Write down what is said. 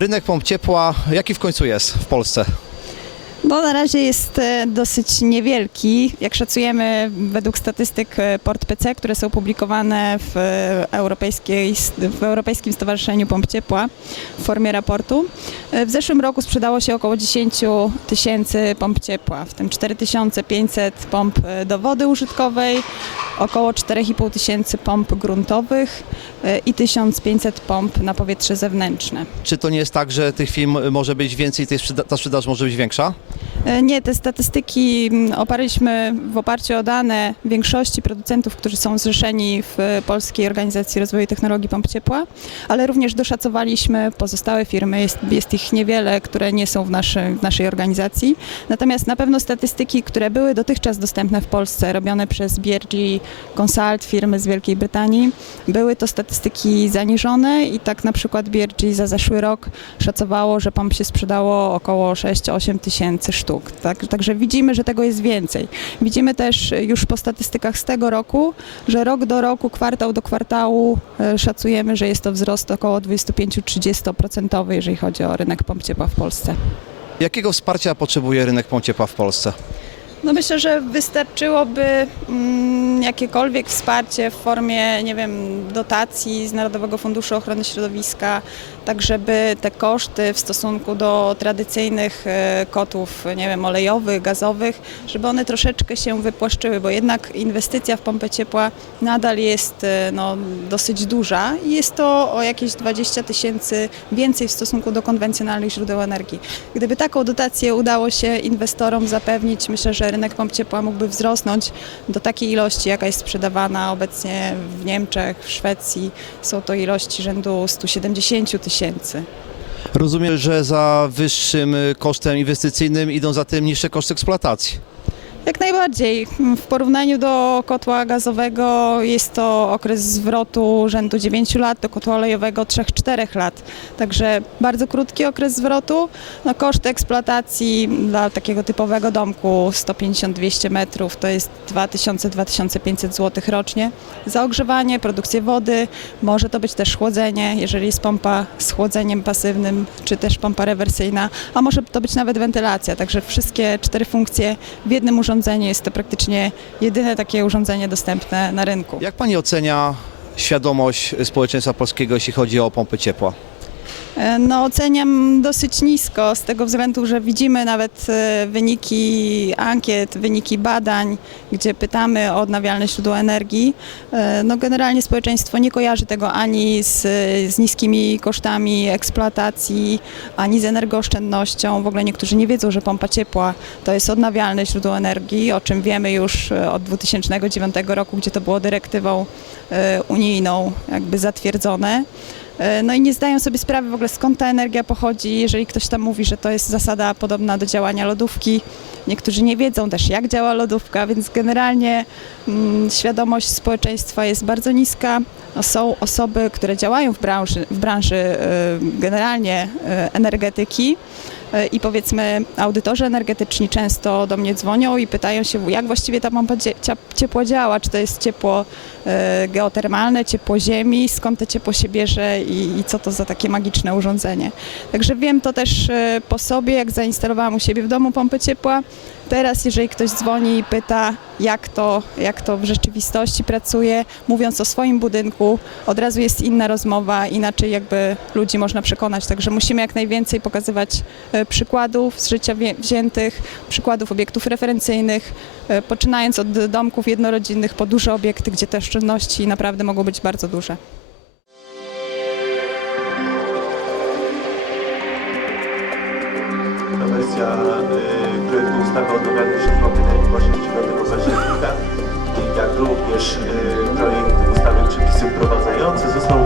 rynek pomp ciepła, jaki w końcu jest w Polsce? No na razie jest e, dosyć niewielki. Jak szacujemy według statystyk e, Port PC, które są publikowane w, e, europejskiej, w Europejskim Stowarzyszeniu Pomp Ciepła w formie raportu, w zeszłym roku sprzedało się około 10 tysięcy pomp ciepła, w tym 4500 pomp do wody użytkowej, około 4,5 tysięcy pomp gruntowych i 1500 pomp na powietrze zewnętrzne. Czy to nie jest tak, że tych firm może być więcej, ta sprzedaż może być większa? E, Nie, te statystyki mm, oparliśmy w oparciu o dane większości producentów, którzy są zrzeszeni w Polskiej Organizacji Rozwoju Technologii Pomp Ciepła, ale również doszacowaliśmy pozostałe firmy, jest, jest ich niewiele, które nie są w, naszej w naszej organizacji. Natomiast na pewno statystyki, które były dotychczas dostępne w Polsce, robione przez BRG Consult, firmy z Wielkiej Brytanii, były to statystyki zaniżone i tak na przykład BRG za zeszły rok szacowało, że pomp się sprzedało około 6-8 tysięcy sztuk. Tak, także widzimy, że tego jest więcej. Widzimy też już po statystykach z tego roku, że rok do roku, kwartał do kwartału e, szacujemy, że jest to wzrost około 25-30%, jeżeli chodzi o rynek pomp ciepła w Polsce. Jakiego wsparcia potrzebuje rynek pomp ciepła w Polsce? No myślę, że wystarczyłoby mm, jakiekolwiek wsparcie w formie, nie wiem, dotacji z Narodowego Funduszu Ochrony Środowiska, tak żeby te koszty w stosunku do tradycyjnych e, kotłów, nie wiem, olejowych, gazowych, żeby one troszeczkę się wypłaszczyły, bo jednak inwestycja w pompę ciepła nadal jest e, no, dosyć duża i jest to o jakieś 20 tysięcy więcej w stosunku do konwencjonalnych źródeł energii. Gdyby taką dotację udało się inwestorom zapewnić, myślę, że rynek pomp ciepła mógłby wzrosnąć do takiej ilości, jaka jest sprzedawana obecnie w Niemczech, w Szwecji. Są to ilości rzędu 170 tysięcy. Rozumiem, że za wyższym kosztem inwestycyjnym idą za tym niższe koszty eksploatacji. Jak najbardziej. W porównaniu do kotła gazowego jest to okres zwrotu rzędu 9 lat, do kotła olejowego 3-4 lat. Także bardzo krótki okres zwrotu. No, koszty eksploatacji dla takiego typowego domku 150-200 metrów to jest 2000-2500 zł rocznie. Za ogrzewanie, produkcję wody, może to być też chłodzenie, jeżeli jest pompa z chłodzeniem pasywnym, czy też pompa rewersyjna, a może to być nawet wentylacja. Także wszystkie cztery funkcje w jednym urządzeniu jest to praktycznie jedyne takie urządzenie dostępne na rynku. Jak pani ocenia świadomość społeczeństwa polskiego, jeśli chodzi o pompy ciepła? E, No, oceniam dosyć nisko z tego względu, że widzimy nawet e, wyniki ankiet, wyniki badań, gdzie pytamy o odnawialne źródła energii. E, No, generalnie społeczeństwo nie kojarzy tego ani z, z niskimi kosztami eksploatacji, ani z energooszczędnością. W ogóle niektórzy nie wiedzą, że pompa ciepła to jest odnawialne źródło energii, o czym wiemy już od 2009 roku, gdzie to było dyrektywą unijną jakby zatwierdzone. E, No i nie zdają sobie sprawy w ogóle skąd ta energia pochodzi, jeżeli ktoś tam mówi, że to jest zasada podobna do działania lodówki. Niektórzy nie wiedzą też jak działa lodówka, więc generalnie mm, świadomość społeczeństwa jest bardzo niska. No, są osoby, które działają w branży, w branży e, generalnie e, energetyki. E, I powiedzmy, audytorzy energetyczni często do mnie dzwonią i pytają się, jak właściwie ta pompa cie- cia- ciepło działa, czy to jest ciepło e, geotermalne, ciepło ziemi, skąd to ciepło się bierze i, i co to za takie magiczne urządzenie. Także wiem to też e, po sobie, jak zainstalowałam u siebie w domu pompę ciepła. Teraz, jeżeli ktoś dzwoni i pyta, jak to, jak to w rzeczywistości pracuje, mówiąc o swoim budynku, od razu jest inna rozmowa, inaczej jakby ludzi można przekonać. Także musimy jak najwięcej pokazywać e, przykładów z życia wziętych, przykładów obiektów referencyjnych, e, poczynając od domków jednorodzinnych po duże obiekty, gdzie te oszczędności naprawdę mogą być bardzo duże. Wersja y, projektu ustawy o odnawialnych źródłach właśnie 9 października, jak również y, projekt ustawy przepisy wprowadzające został